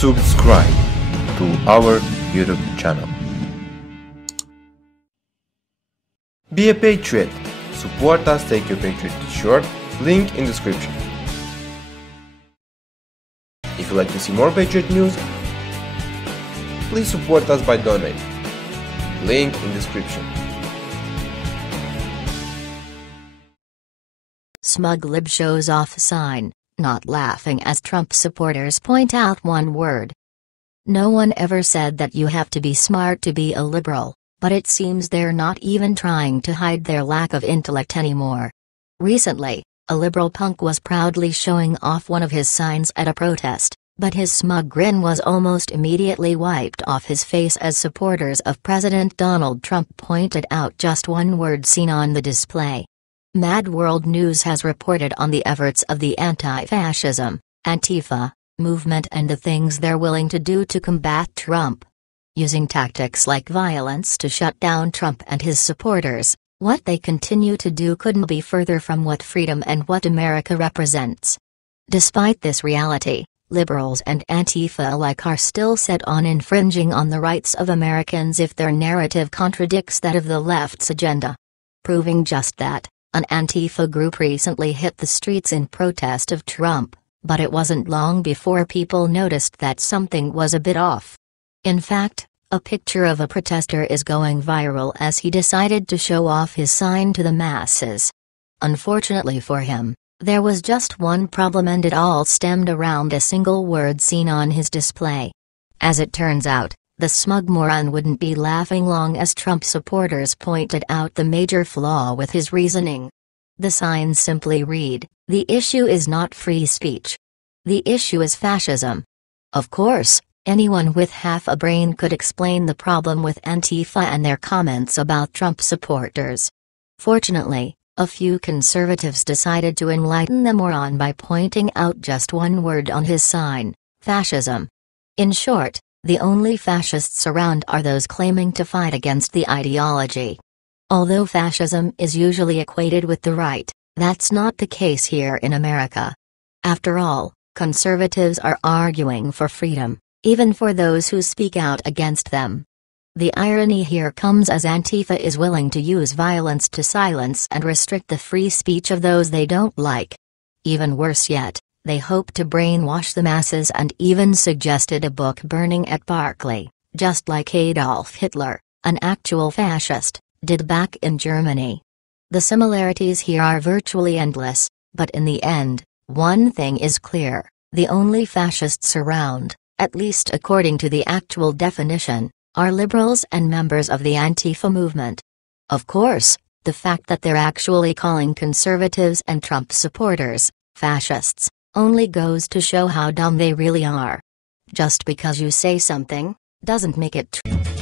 subscribe to our YouTube channel. Be a patriot. Support us, take your Patriot t-shirt, link in description. If you'd like to see more Patriot news, please support us by donating. Link in description. Smug Lib shows off sign, not laughing as Trump supporters point out one word. No one ever said that you have to be smart to be a liberal, but it seems they're not even trying to hide their lack of intellect anymore. Recently, a liberal punk was proudly showing off one of his signs at a protest, but his smug grin was almost immediately wiped off his face as supporters of President Donald Trump pointed out just one word seen on the display. Mad World News has reported on the efforts of the anti-fascism, Antifa, movement and the things they're willing to do to combat Trump. Using tactics like violence to shut down Trump and his supporters, what they continue to do couldn't be further from what freedom and what America represents. Despite this reality, liberals and Antifa alike are still set on infringing on the rights of Americans if their narrative contradicts that of the left's agenda. Proving just that, an Antifa group recently hit the streets in protest of Trump, but it wasn't long before people noticed that something was a bit off. In fact, a picture of a protester is going viral as he decided to show off his sign to the masses. Unfortunately for him, there was just one problem, and it all stemmed around a single word seen on his display. As it turns out, the smug moron wouldn't be laughing long as Trump supporters pointed out the major flaw with his reasoning. The signs simply read, "The issue is not free speech. The issue is fascism." Of course, anyone with half a brain could explain the problem with Antifa and their comments about Trump supporters. Fortunately, a few conservatives decided to enlighten the moron by pointing out just one word on his sign: fascism. In short, the only fascists around are those claiming to fight against the ideology. Although fascism is usually equated with the right, that's not the case here in America. After all, conservatives are arguing for freedom, even for those who speak out against them. The irony here comes as Antifa is willing to use violence to silence and restrict the free speech of those they don't like. Even worse yet, they hope to brainwash the masses and even suggested a book burning at Berkeley, just like Adolf Hitler, an actual fascist, did back in Germany. The similarities here are virtually endless, but in the end, one thing is clear: the only fascists around, at least according to the actual definition, are liberals and members of the Antifa movement. Of course, the fact that they're actually calling conservatives and Trump supporters fascists only goes to show how dumb they really are. Just because you say something doesn't make it true.